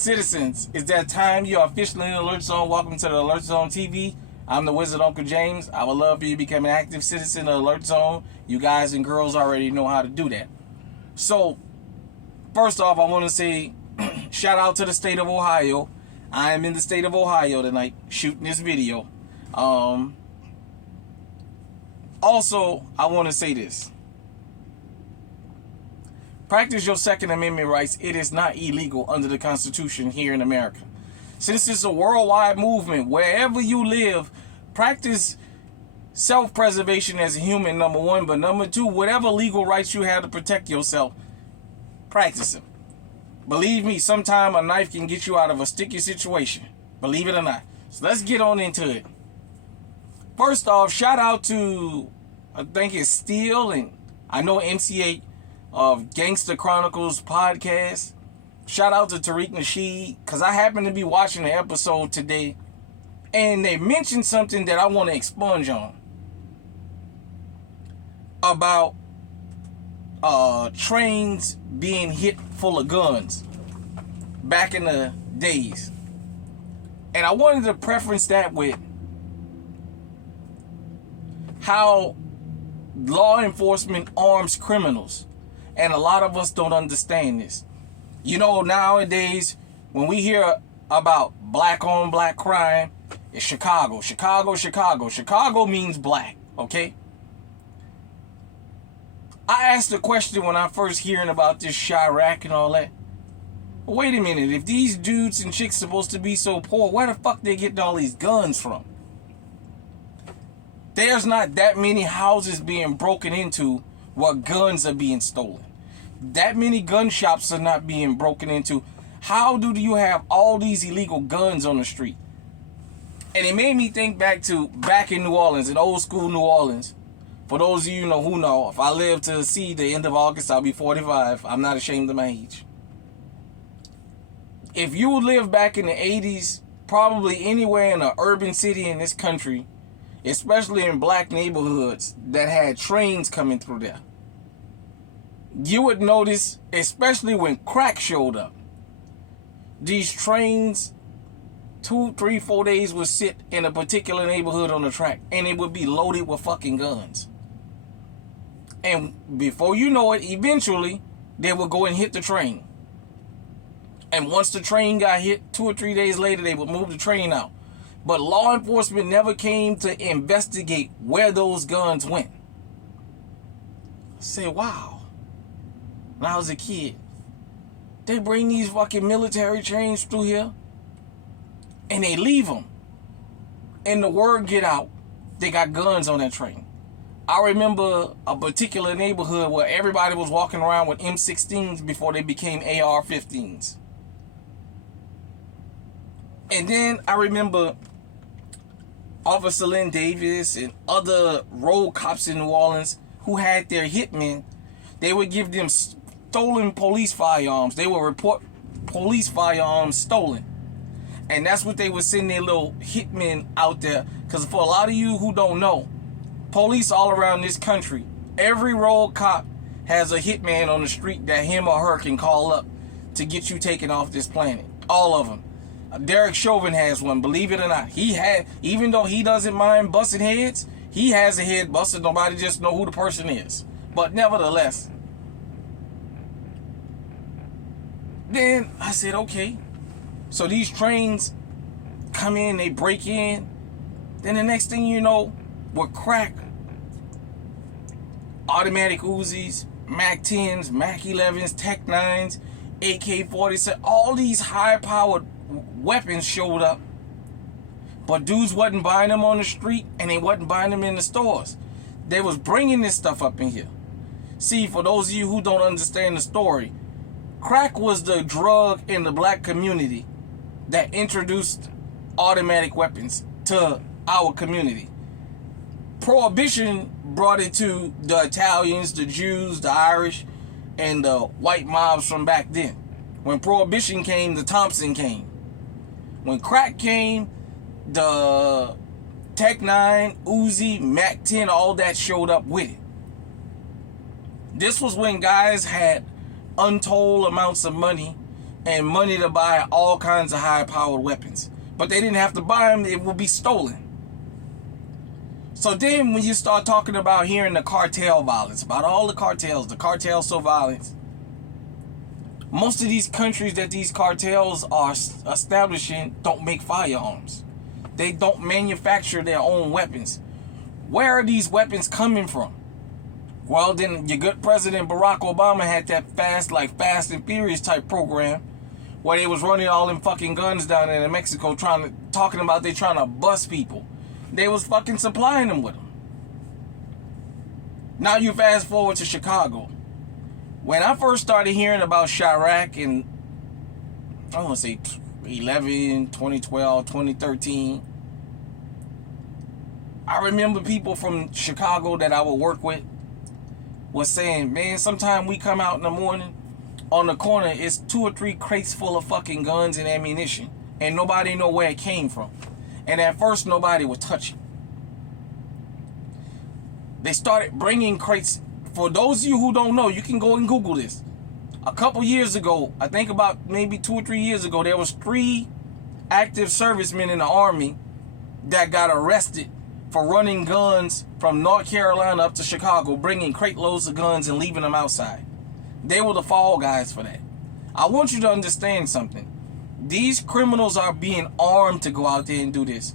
Citizens, it's that time. You are officially in the Alert Zone. Welcome to the Alert Zone TV. I'm the Wizard Uncle James. I would love for you to become an active citizen of the Alert Zone. You guys and girls already know how to do that. So, first off, I want to say shout out to the state of Ohio. I am in the state of Ohio tonight shooting this video. Also, I want to say this. Practice your Second Amendment rights. It is not illegal under the Constitution here in America. Since it's a worldwide movement, wherever you live, practice self-preservation as a human, number one. But number two, whatever legal rights you have to protect yourself, practice them. Believe me, sometime a knife can get you out of a sticky situation. Believe it or not. So let's get on into it. First off, shout out to, I think it's Steel and I know MC8 of Gangster Chronicles podcast. Shout out to Tariq Nasheed, because I happened to be watching the episode today and they mentioned something that I want to expunge on about trains being hit full of guns back in the days. And I wanted to preference that with how law enforcement arms criminals. And a lot of us don't understand this. You know, nowadays, when we hear about black on black crime, it's Chicago. Chicago means black, okay? I asked the question when I first hearing about this Chirac and all that. Wait a minute, if these dudes and chicks supposed to be so poor, where the fuck they getting all these guns from? There's not that many houses being broken into where guns are being stolen. That many gun shops are not being broken into. How do you have all these illegal guns on the street? And it made me think back in New Orleans, in old school New Orleans. For those of you who know, if I live to see the end of August, I'll be 45. I'm not ashamed of my age. If you live back in the 80s, probably anywhere in an urban city in this country, especially in black neighborhoods that had trains coming through there, you would notice, especially when crack showed up, these trains 2, 3, 4 days would sit in a particular neighborhood on the track and it would be loaded with fucking guns. And before you know it, eventually they would go and hit the train. And once the train got hit, 2 or 3 days later, they would move the train out. But law enforcement never came to investigate where those guns went. I said, wow. When I was a kid, they bring these fucking military trains through here and they leave them. And the word get out, they got guns on that train. I remember a particular neighborhood where everybody was walking around with M16s before they became AR-15s. And then I remember Officer Lynn Davis and other road cops in New Orleans who had their hitmen. They would give them stolen police firearms. They would report police firearms stolen. And that's what they would send their little hitmen out there. Because for a lot of you who don't know, police all around this country, every road cop has a hitman on the street that him or her can call up to get you taken off this planet. All of them. Derek Chauvin has one, believe it or not. Even though he doesn't mind busting heads, he has a head busted. Nobody just know who the person is. But nevertheless, then I said, okay. So these trains come in, they break in. Then the next thing you know, with crack, automatic Uzis, Mac 10s, Mac 11s, Tech 9s, AK-47, all these high-powered weapons showed up. But dudes wasn't buying them on the street and they wasn't buying them in the stores. They was bringing this stuff up in here. See, for those of you who don't understand the story, crack was the drug in the black community that introduced automatic weapons to our community. Prohibition brought it to the Italians, the Jews, the Irish, and the white mobs from back then. When Prohibition came, the Thompson came. When crack came, the Tech 9, Uzi, Mac 10, all that showed up with it. This was when guys had untold amounts of money and money to buy all kinds of high-powered weapons. But they didn't have to buy them, it would be stolen. So then when you start talking about hearing the cartel violence, about all the cartels so violent, most of these countries that these cartels are establishing don't make firearms. They don't manufacture their own weapons. Where are these weapons coming from? Well, then your good President Barack Obama had that Fast and Furious type program where they was running all them fucking guns down there in Mexico talking about they trying to bust people. They was fucking supplying them with them. Now you fast forward to Chicago. When I first started hearing about Chirac in, I want to say 2012, 2013, I remember people from Chicago that I would work with was saying, man, sometime we come out in the morning, on the corner, it's 2 or 3 crates full of fucking guns and ammunition, and nobody know where it came from. And at first, nobody would touch it. They started bringing crates. For those of you who don't know, you can go and Google this. A couple years ago, I think about maybe 2 or 3 years ago, there was 3 active servicemen in the Army that got arrested for running guns from North Carolina up to Chicago, bringing crate loads of guns and leaving them outside. They were the fall guys for that. I want you to understand something. These criminals are being armed to go out there and do this.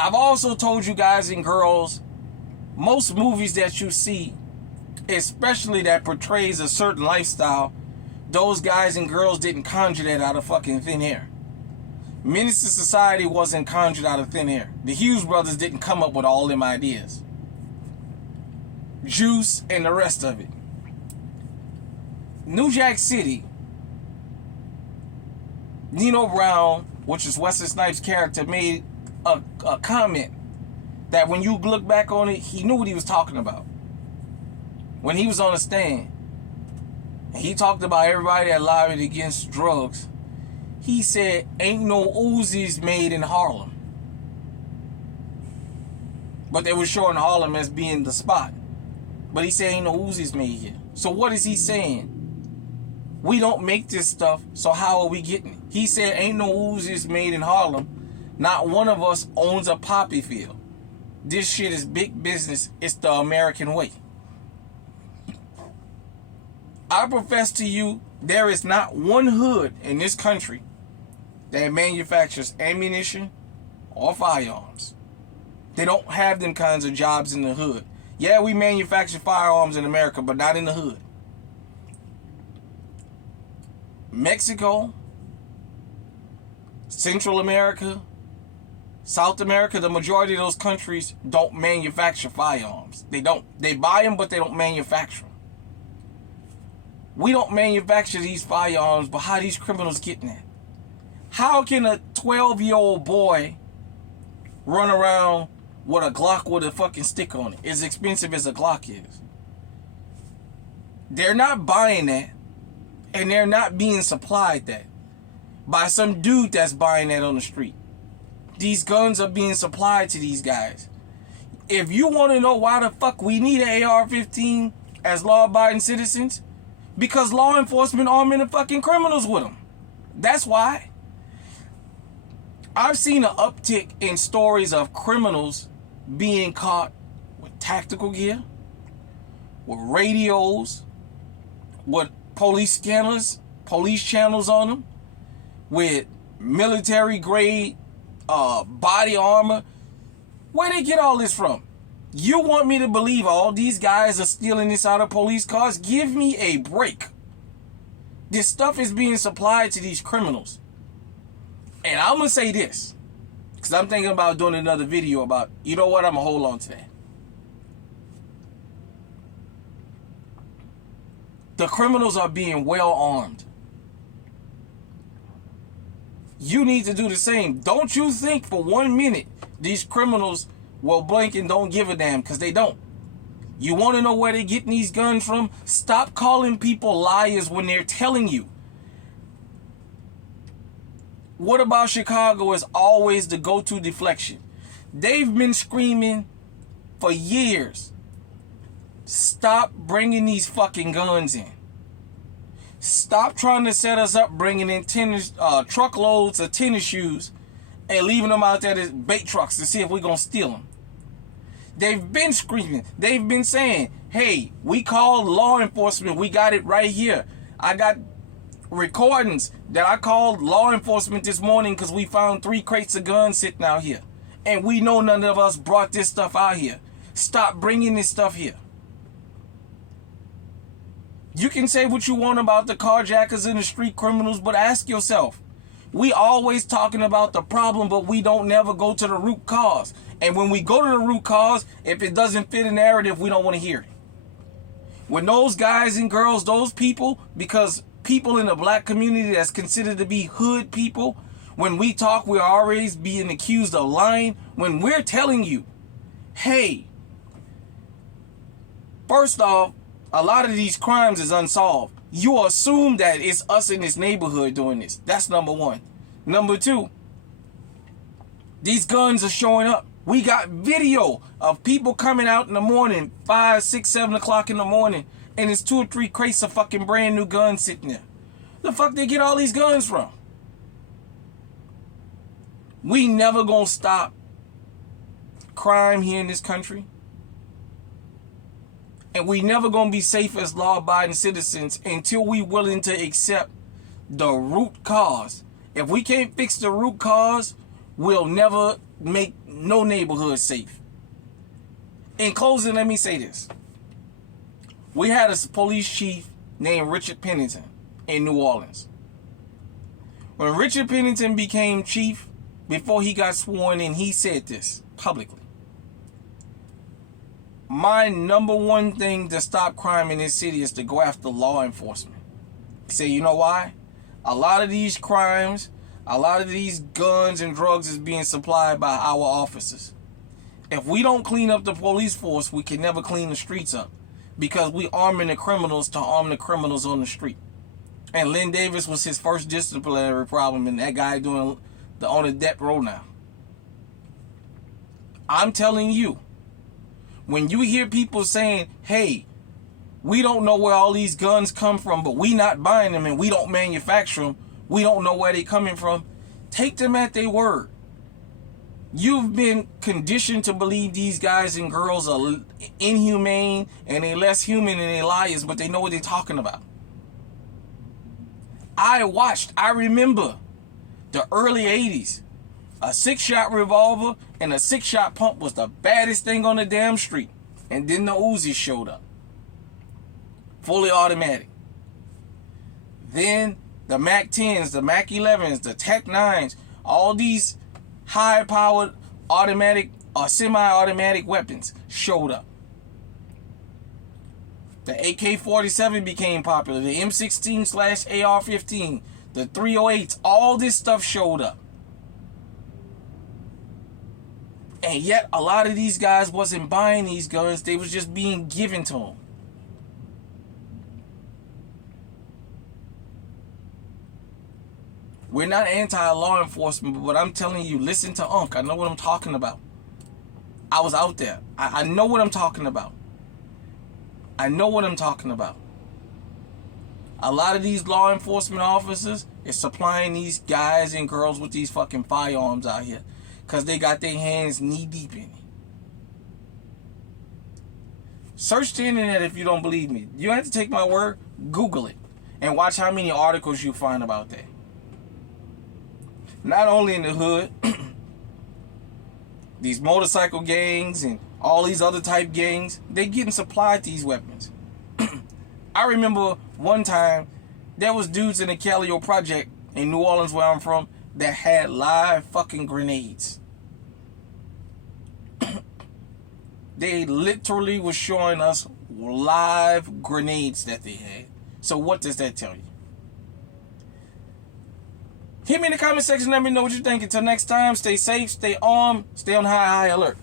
I've also told you guys and girls, most movies that you see, especially that portrays a certain lifestyle, those guys and girls didn't conjure that out of fucking thin air. Menace to Society wasn't conjured out of thin air. The Hughes brothers didn't come up with all them ideas. Juice and the rest of it. New Jack City, Nino Brown, which is Wesley Snipes' character, made a comment that when you look back on it, he knew what he was talking about. When he was on the stand, he talked about everybody that lobbied against drugs. He said, ain't no Uzis made in Harlem. But they were showing Harlem as being the spot. But he said, ain't no Uzis made here. So what is he saying? We don't make this stuff, so how are we getting it? He said, ain't no Uzis made in Harlem. Not one of us owns a poppy field. This shit is big business. It's the American way. I profess to you, there is not one hood in this country that manufactures ammunition or firearms. They don't have them kinds of jobs in the hood. Yeah, we manufacture firearms in America, but not in the hood. Mexico, Central America, South America, the majority of those countries don't manufacture firearms. They don't. They buy them, but they don't manufacture them. We don't manufacture these firearms, but how are these criminals getting that? How can a 12-year-old boy run around with a Glock with a fucking stick on it? As expensive as a Glock is. They're not buying that, and they're not being supplied that by some dude that's buying that on the street. These guns are being supplied to these guys. If you want to know why the fuck we need an AR-15 as law-abiding citizens, because law enforcement arming the fucking criminals with them. That's why. I've seen an uptick in stories of criminals being caught with tactical gear, with radios, with police scanners, police channels on them, with military grade body armor. Where they get all this from? You want me to believe all these guys are stealing this out of police cars? Give me a break. This stuff is being supplied to these criminals. And I'm going to say this, because I'm thinking about doing another video about, you know what, I'm going to hold on to that. The criminals are being well armed. You need to do the same. Don't you think for 1 minute these criminals will blink and don't give a damn, because they don't. You want to know where they're getting these guns from? Stop calling people liars when they're telling you. What about Chicago is always the go-to deflection? They've been screaming for years. Stop bringing these fucking guns in. Stop trying to set us up bringing in truckloads of tennis shoes and leaving them out there as bait trucks to see if we're going to steal them. They've been screaming. They've been saying, hey, we called law enforcement. We got it right here. I got recordings that I called law enforcement this morning because we found 3 crates of guns sitting out here. And we know none of us brought this stuff out here. Stop bringing this stuff here. You can say what you want about the carjackers and the street criminals, but ask yourself, we always talking about the problem, but we don't never go to the root cause. And when we go to the root cause, if it doesn't fit a narrative, we don't want to hear it. When those guys and girls, those people, because people in the black community that's considered to be hood people, when we talk, we're always being accused of lying. When we're telling you, hey, first off, a lot of these crimes is unsolved. You assume that it's us in this neighborhood doing this. That's number one. Number two, these guns are showing up. We got video of people coming out in the morning, 5, 6, 7 o'clock in the morning, and it's 2 or 3 crates of fucking brand new guns sitting there. The fuck they get all these guns from? We never gonna stop crime here in this country. And we never gonna be safe as law-abiding citizens until we willing to accept the root cause. If we can't fix the root cause, we'll never make no neighborhood safe. In closing, let me say this. We had a police chief named Richard Pennington in New Orleans. When Richard Pennington became chief, before he got sworn in, he said this publicly. My number one thing to stop crime in this city is to go after law enforcement. He said, you know why? A lot of these crimes, a lot of these guns and drugs is being supplied by our officers. If we don't clean up the police force, we can never clean the streets up. Because we arming the criminals to arm the criminals on the street. And Lynn Davis was his first disciplinary problem, and that guy doing on the death row now. I'm telling you, when you hear people saying, hey, we don't know where all these guns come from, but we not buying them and we don't manufacture them, we don't know where they coming from, take them at their word. You've been conditioned to believe these guys and girls are inhumane and they're less human and they're liars, but they know what they're talking about. I remember the early 80s. A 6-shot revolver and a 6-shot pump was the baddest thing on the damn street. And then the Uzi showed up. Fully automatic. Then the Mac 10s, the Mac 11s, the Tech 9s, all these high-powered automatic or semi-automatic weapons showed up. The AK-47 became popular. The M16/AR-15, the 308s, all this stuff showed up. And yet, a lot of these guys wasn't buying these guns. They was just being given to them. We're not anti-law enforcement, but I'm telling you, listen to Unc. I know what I'm talking about. I was out there. I know what I'm talking about. I know what I'm talking about. A lot of these law enforcement officers is supplying these guys and girls with these fucking firearms out here because they got their hands knee deep in it. Search the internet if you don't believe me. You have to take my word. Google it and watch how many articles you find about that. Not only in the hood, these motorcycle gangs and all these other type gangs, they getting supplied these weapons. I remember one time there was dudes in the Calio Project in New Orleans, where I'm from, that had live fucking grenades. They literally was showing us live grenades that they had. So what does that tell you? Hit me in the comment section. Let me know what you think. Until next time, stay safe, stay armed, stay on high alert.